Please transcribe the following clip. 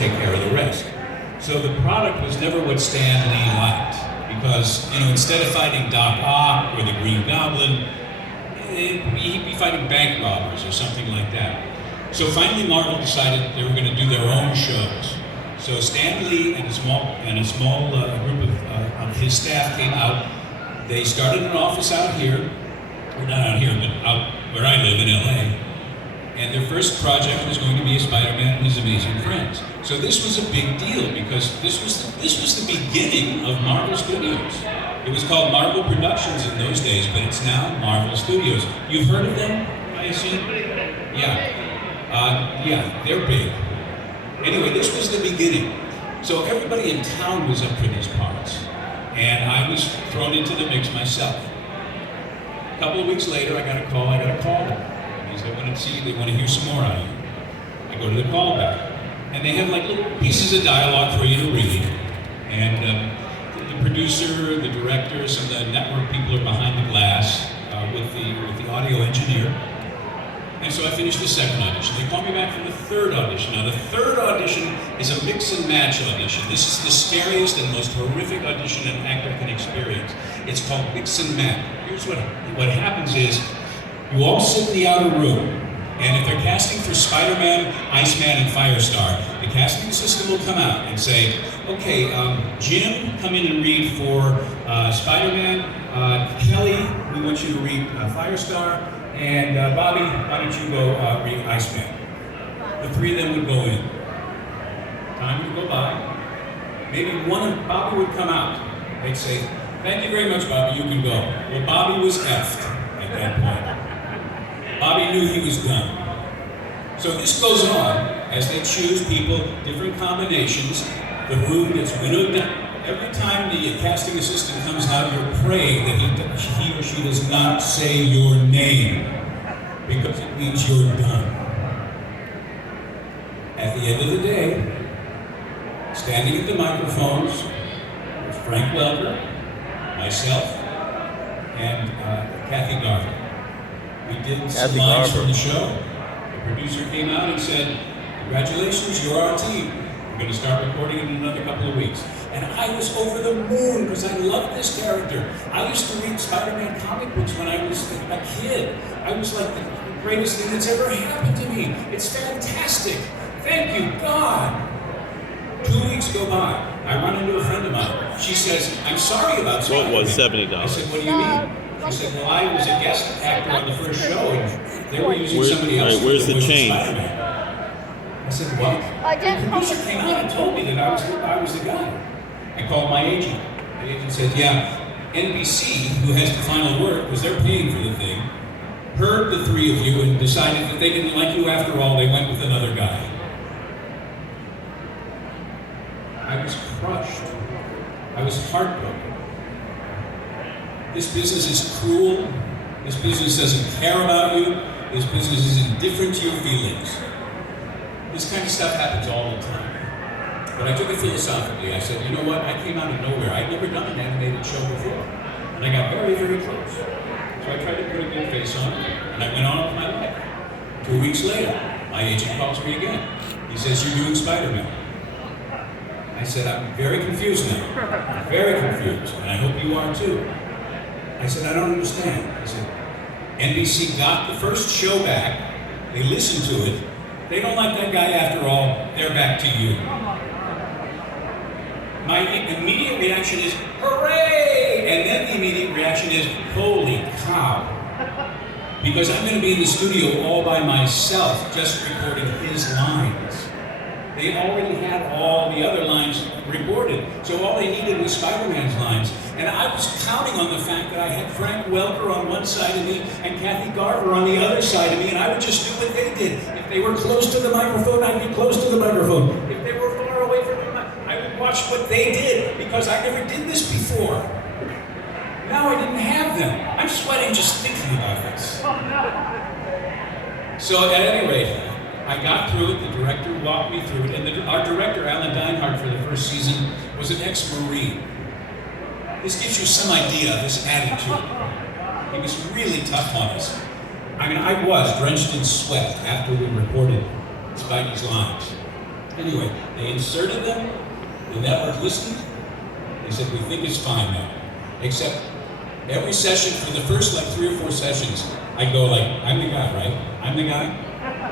take care of the rest. So the product was never what Stan Lee liked, because instead of fighting Doc Ock or the Green Goblin, he'd be fighting bank robbers or something like that. So finally Marvel decided they were going to do their own shows. So Stan Lee and a small group of his staff came out. They started an office out here, or not out here, but out where I live in LA. And their first project was going to be a Spider-Man and His Amazing Friends. So this was a big deal, because this was the beginning of Marvel Studios. It was called Marvel Productions in those days, but it's now Marvel Studios. You've heard of them, I assume? Yeah, they're big. Anyway, this was the beginning. So everybody in town was up for these parts. And I was thrown into the mix myself. A couple of weeks later, I got a call them. He said, they want to hear some more out of you. I go to the callback. And they have like little pieces of dialogue for you to read. And the producer, the director, some of the network people are behind the glass with the audio engineer. And so I finished the second audition. They called me back for the third audition. Now the third audition is a mix and match audition. This is the scariest and most horrific audition an actor can experience. It's called mix and match. Here's what happens is, you all sit in the outer room, and if they're casting for Spider-Man, Iceman, and Firestar, the casting assistant will come out and say, okay, Jim, come in and read for Spider-Man. Kelly, we want you to read Firestar. And Bobby, why don't you go read Iceman? The three of them would go in. Time would go by. Maybe Bobby would come out. They'd say, thank you very much, Bobby, you can go. Well, Bobby was effed at that point. Bobby knew he was done. So this goes on as they choose people, different combinations. The room gets winnowed down. Every time the casting assistant comes out, you're praying that he or she does not say your name, because it means you're done. At the end of the day, standing at the microphones was Frank Welker, myself, and Kathy Garver. We did some lines from the show. The producer came out and said, congratulations, you're our team. We're going to start recording in another couple of weeks. And I was over the moon because I loved this character. I used to read Spider-Man comic books when I was a kid. I was like, the greatest thing that's ever happened to me. It's fantastic. Thank you, God. 2 weeks go by. I run into a friend of mine. She says, I'm sorry about Spider-Man. What was $70? I said, what do you mean? She said, well, I was a guest actor on the first show, and they were using somebody else. Where's the change? I said, what? The producer came out and told me that I was the guy. I called my agent. The agent said, yeah, NBC, who has the final word, because they're paying for the thing, heard the three of you and decided that they didn't like you after all. They went with another guy. I was crushed. I was heartbroken. This business is cruel. This business doesn't care about you. This business is indifferent to your feelings. This kind of stuff happens all the time. But I took it philosophically. I said, you know what? I came out of nowhere. I'd never done an animated show before. And I got very, very close. So I tried to put a good face on it, and I went on with my life. 2 weeks later, my agent calls me again. He says, you're doing Spider-Man. I said, I'm very confused now. I'm very confused, and I hope you are too. I said, I don't understand. I said, NBC got the first show back. They listened to it. They don't like that guy after all. They're back to you. My immediate reaction is, hooray! And then the immediate reaction is, holy cow. Because I'm going to be in the studio all by myself, just recording his lines. They already had all the other lines recorded, so all they needed was Spider-Man's lines. And I was counting on the fact that I had Frank Welker on one side of me and Kathy Garver on the other side of me, and I would just do what they did. If they were close to the microphone, I'd be close to the microphone. If they were far away from the microphone, I would watch what they did, because I never did this before. Now I didn't have them. I'm sweating just thinking about this. So at any rate, I got through it, the director walked me through it, and our director, Alan Dinehart, for the first season, was an ex-Marine. This gives you some idea of his attitude. He was really tough on us. I mean, I was drenched in sweat after we recorded Spidey's lines. Anyway, they inserted them, the network listened, they said, we think it's fine now. Except every session, for the first like 3 or 4 sessions, I'd go like, I'm the guy, right? I'm the guy.